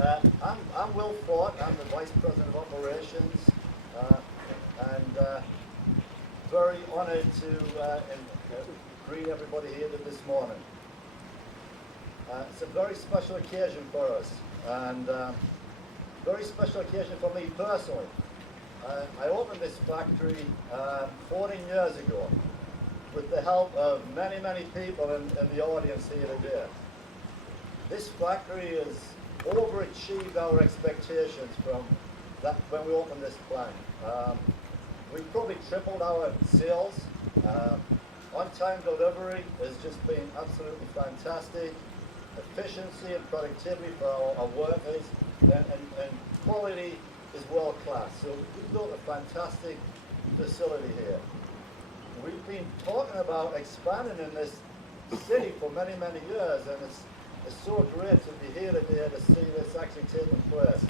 I'm Will Fort. I'm the Vice President of Operations, and very honored to greet everybody here this morning. It's a very special occasion for us, and very special occasion for me personally. I opened this factory 14 years ago with the help of many, many people in the audience here today. This factory has overachieved our expectations from that when we opened this plant. We've probably tripled our sales. On-time delivery has just been absolutely fantastic. Efficiency and productivity for our workers, and quality is world class. So we've built a fantastic facility here. We've been talking about expanding in this city for many, many years, and it's so great to be here today to see this actually taking place.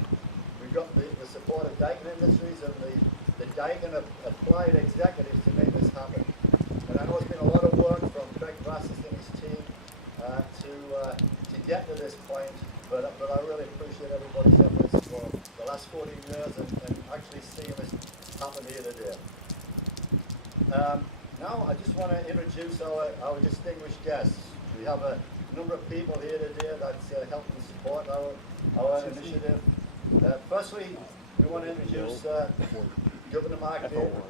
We've got the support of Daikin Industries and the Daikin applied executives to make this happen. And I know it's been a lot of work from Craig Vassis and his team to get to this point, but I really appreciate everybody's efforts for the last 14 years and actually seeing this happen here today. Now I just want to introduce our distinguished guests. We have a number of people here today that's helping support our initiative. Firstly, we want to introduce Governor Mark Dayton.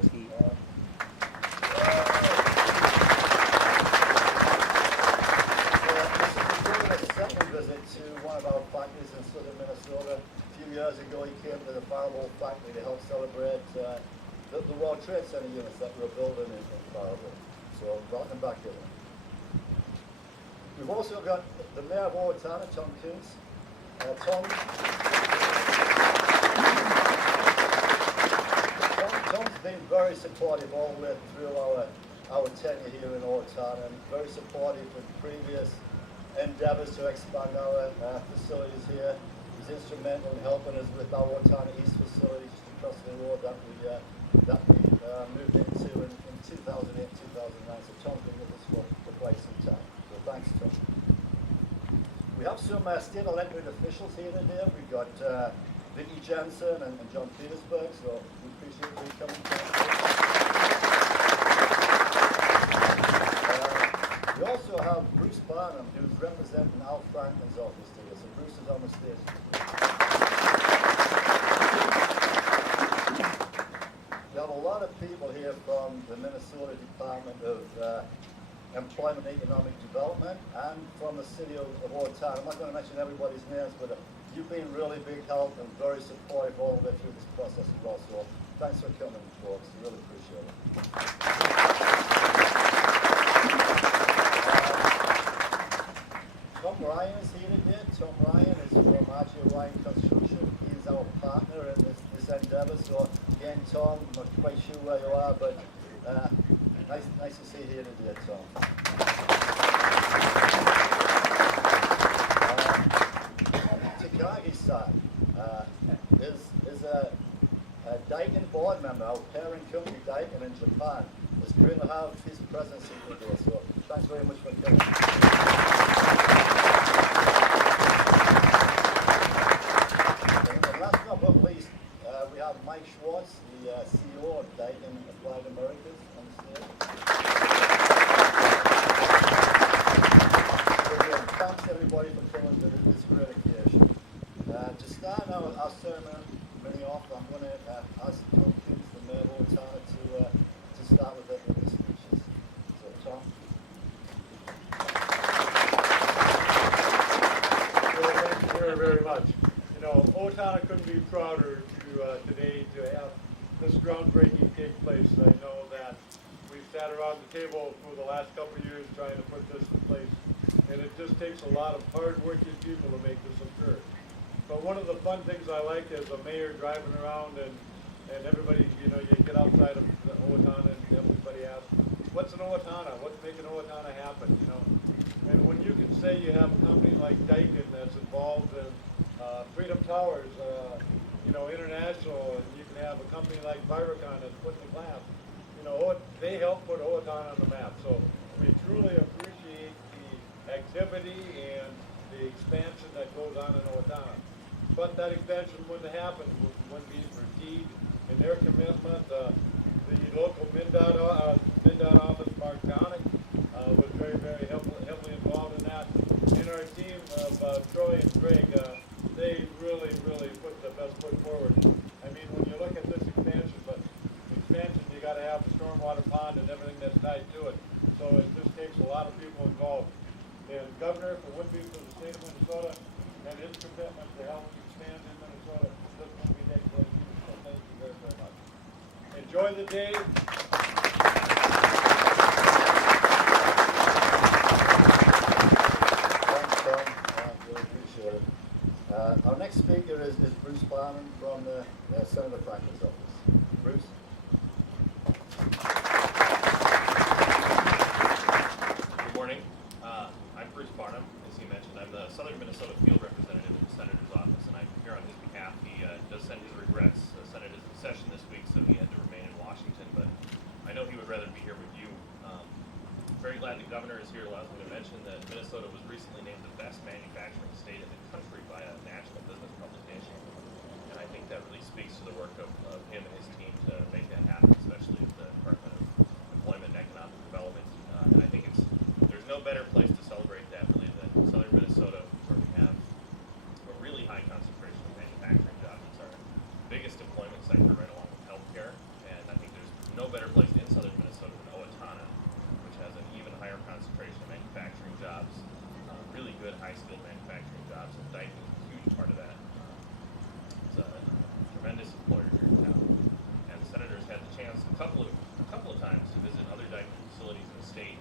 Second visit to one of our factories in southern Minnesota. A few years ago, he came to the Faribault factory to help celebrate the World Trade Center units that we're building in Faribault. So, welcome back here. We've also got the Mayor of Owatonna, Tom Kuntz. Tom's been very supportive all the way through our tenure here in Owatonna, and very supportive in previous endeavors to expand our facilities here. He's instrumental in helping us with our Owatonna East facility just across the road that we moved into in 2008, 2009. So Tom's been with us for quite some time. So thanks, Tom. We have some state elected officials here today. We've got Vicki Jensen and John Petersburg, so we appreciate you coming. We also have Bruce Barnum, who's representing Al Franklin's office today. So Bruce is on the stage. We have a lot of people here from the Minnesota Department of Employment and Economic Development and from the city of Owatonna. I'm not going to mention everybody's names, but you've been really big help and very supportive all the way through this process as well. So thanks for coming, folks. Really appreciate it. Tom Ryan is here today. Tom Ryan is from R.J. Ryan Construction. He is our partner in this endeavor. So again, Tom, I'm not quite sure where you are, but nice to see you here today, Tom. Takagi's side is a Daikin board member, our parent company Daikin in Japan. It's great to have his presence here today. So thanks very much for coming. And last but not least, we have Mike Schwartz, the CEO of Daikin Applied Americas, on the stage. So again, thanks everybody for coming to this great occasion. To start our ceremony off, I'm going to ask Tom Kuntz, the Mayor of Owatonna, to start with the speeches. So, Tom. Well, thank you very, very much. You know, Owatonna couldn't be prouder today to have this groundbreaking take place. I know that we've sat around the table for the last couple of years trying to put this in place, and it just takes a lot of hard-working people to make this occur. But one of the fun things I like as a mayor driving around and everybody, you know, you get outside of Owatonna and everybody asks, what's an Owatonna? What's making Owatonna happen, you know? And when you can say you have a company like Daikin that's involved in Freedom Towers, you know, international, and you can have a company like Viracon that's putting the glass, you know, they help put Owatonna on the map. So we truly appreciate the activity and the expansion that goes on in Owatonna. but that expansion wouldn't have happened, wouldn't be for Deed and their commitment. The local MnDOT office, Mark Dayton, was very heavily involved in that. And our team of Troy and Greg, they really put the best foot forward. I mean, when you look at this expansion, you got to have the stormwater pond and everything that's tied to it. So it just takes a lot of people involved. And Governor, if it wouldn't be for the state of Minnesota and his commitment to help expand in Minnesota, this wouldn't be next place either. So thank you very much. Enjoy the day. Thanks, Tom. Really appreciate it. Our next speaker is Bruce Barnum from Senator Franklin's office. Bruce? Good morning. I'm Bruce Barnum. As he mentioned, I'm the Southern Minnesota field representative in the Senator's office, and I'm here on his behalf. He does send his regrets. The Senate is in session this week, so he had to remain in Washington, but I know he would rather be here with you. Very glad the governor is here. Allows me to mention that Minnesota was recently named the best manufacturing state in the country by a national business publication, and I think that really speaks to the work of him and his team to make that happen, especially at the Department of Employment and Economic Development. And I think there's no better place to celebrate that really than southern Minnesota, where we have a really high concentration of manufacturing jobs. It's our biggest employment sector, right along with healthcare. And I think there's no better place in southern Minnesota than Owatonna, which has an even higher concentration of manufacturing jobs, really good high-skilled manufacturing jobs. And Daikin is a huge part of that. It's a tremendous employer here in town. And the Senator's had the chance a couple of times to visit other Daikin facilities in the state,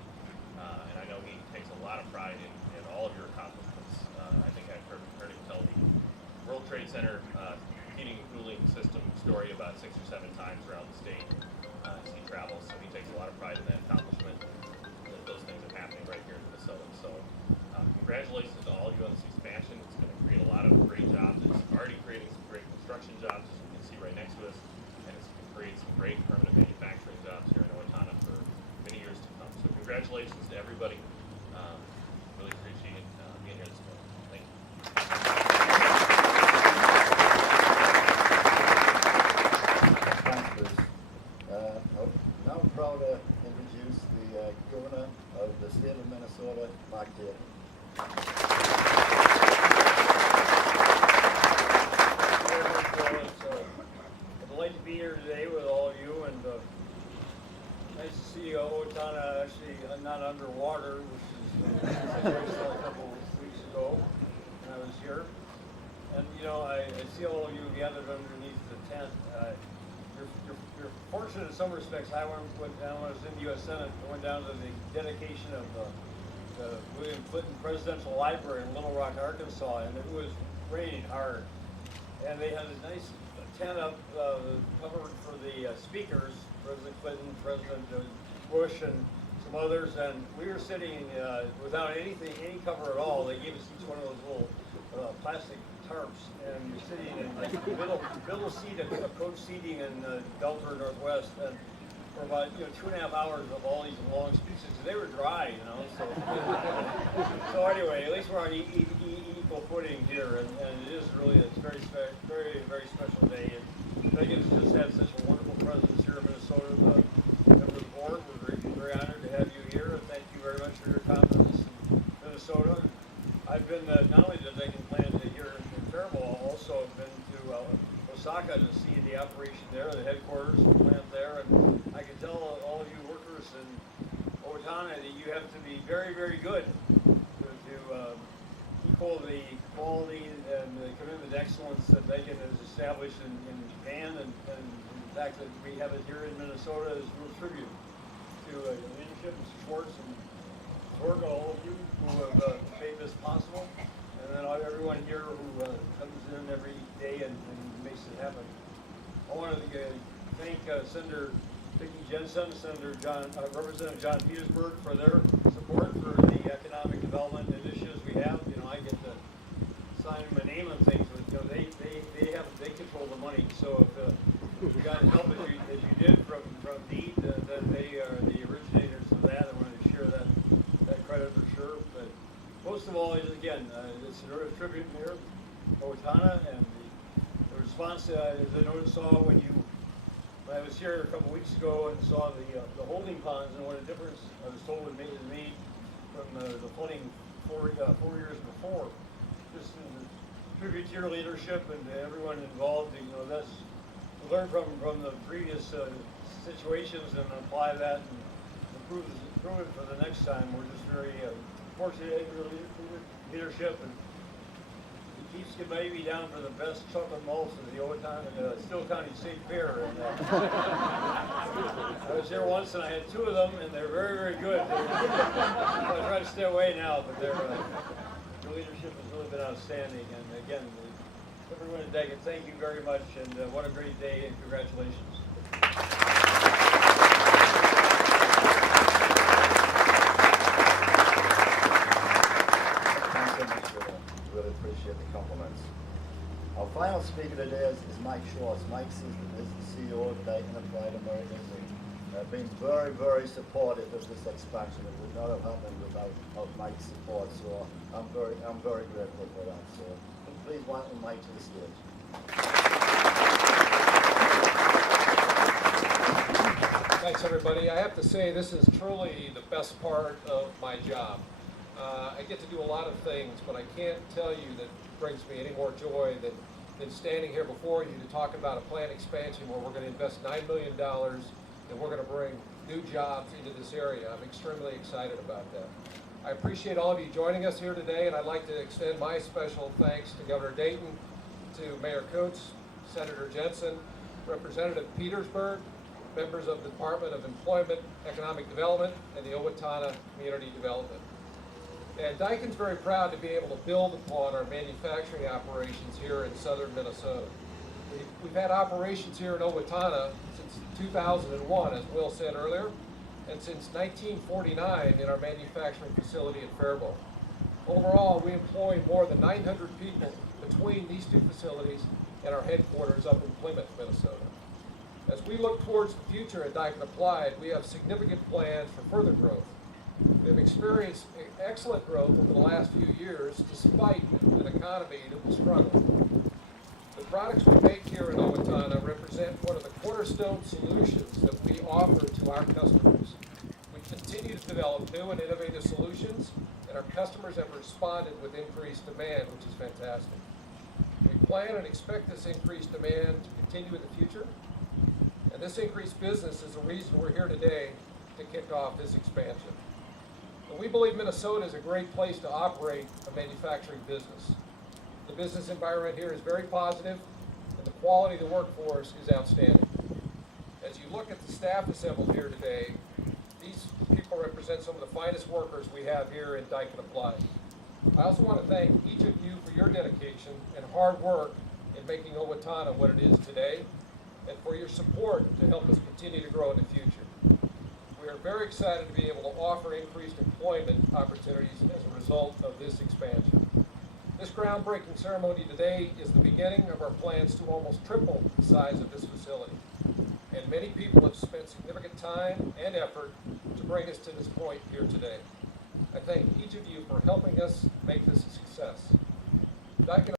and I know he takes a lot of pride in all of your accomplishments. I think I've heard him tell the World Trade Center heating and cooling system story about 6 or 7 times around the state as he travels, so he takes a lot of pride in that accomplishment, that those things are happening right here in Minnesota. So congratulations to all of you on this expansion. It's going to create a lot of great jobs. It's already creating some great construction jobs, as you can see right next to us, and it's going to create some great permanent manufacturing jobs here in Owatonna for many years to come. So congratulations to everybody. Really appreciate being here this morning. Thank you. Thanks, Bruce. I'm now proud to introduce the Governor of the state of Minnesota, Mark Dayton. It's a delight to be here today with all of you, and nice to see Owatonna actually not underwater, which is a couple of weeks ago when I was here. And you know, I see all of you gathered underneath the tent. You're fortunate in some respects. I went down when I was in the U.S. Senate. I went down to the dedication of the William Clinton Presidential Library in Little Rock, Arkansas, and it was raining hard. And they had a nice tent up covered for the speakers, President Clinton, President Bush, and some others. And we were sitting without any cover at all. They gave us each one of those little plastic tarps, and we're sitting in like the middle seat of coach seating in Delta Northwest, and for about 2.5 hours of all these long speeches. They were dry, So so anyway, at least we're on equal footing here, and it is really very special day. And Daikin has just had such a wonderful presence here in Minnesota. The members of the board, we're very honored to have you here, and thank you very much for your confidence in Minnesota. I've been not only to the Daikin plant here in Faribault, also have been to Osaka to see the operation there, the headquarters, the plant there, and I can tell all of you workers in Owatonna that you have to be very good to equal the quality and the commitment to excellence that Daikin has established in Japan, and the fact that we have it here in Minnesota is a real tribute to leadership, Mr. Schwartz and Torg, all of you who have made this possible, and then everyone here who comes in every day and makes it happen. I want to thank Senator Vicki Jensen, Representative John Petersburg for their support for the economic development initiatives we have. I get to sign my name on things, but they control the money. So if you got help as you did from Deed, then they are the originators of that. I wanted to share that credit for sure. But most of all, again, it's a tribute here. Owatonna Owatonna, and the response as I noticed saw when I was here a couple weeks ago and saw the holding ponds and what a difference I was told it made from the flooding 4 years before. Just in the tribute to your leadership and to everyone involved. That's to learn from the previous situations and apply that and improve it for the next time. We're just very fortunate to have your leadership, and it keeps getting me down for the best chocolate malts of the Owatonna Still County State Fair. And I was here once and I had 2 of them, and they're very, very good. I try to stay away now, but your leadership has really been outstanding. And again, everyone in Daikin, thank you very much, and what a great day, and congratulations. Thanks so much for that. Really appreciate the compliments. Our final speaker today is Mike Schwartz. Mike is the CEO of Daikin Applied Americas, and been very, very supportive of this expansion. It would not have happened without Mike's support, so I'm very grateful for that. So please welcome Mike to the stage. Thanks, everybody. I have to say this is truly the best part of my job. I get to do a lot of things, but I can't tell you that brings me any more joy than standing here before you to talk about a plant expansion where we're going to invest $9 million and we're going to bring new jobs into this area. I'm extremely excited about that. I appreciate all of you joining us here today, and I'd like to extend my special thanks to Governor Dayton, to Mayor Coates, Senator Jensen, Representative Petersburg, members of the Department of Employment, Economic Development, and the Owatonna Community Development. And Daikin's very proud to be able to build upon our manufacturing operations here in southern Minnesota. We've had operations here in Owatonna since 2001, as Will said earlier, and since 1949 in our manufacturing facility at Faribault. Overall, we employ more than 900 people between these 2 facilities and our headquarters up in Plymouth, Minnesota. As we look towards the future at Daikin Applied, we have significant plans for further growth. We have experienced excellent growth over the last few years despite an economy that was struggling. The products we make here in Owatonna represent one of the cornerstone solutions that we offer to our customers. We continue to develop new and innovative solutions, and our customers have responded with increased demand, which is fantastic. We plan and expect this increased demand to continue in the future, and this increased business is the reason we're here today to kick off this expansion. And we believe Minnesota is a great place to operate a manufacturing business. The business environment here is very positive, and the quality of the workforce is outstanding. As you look at the staff assembled here today, these people represent some of the finest workers we have here in Daikin Applied. I also want to thank each of you for your dedication and hard work in making Owatonna what it is today, and for your support to help us continue to grow in the future. We are very excited to be able to offer increased employment opportunities as a result of this expansion. This groundbreaking ceremony today is the beginning of our plans to almost triple the size of this facility. And many people have spent significant time and effort to bring us to this point here today. I thank each of you for helping us make this a success. Daikin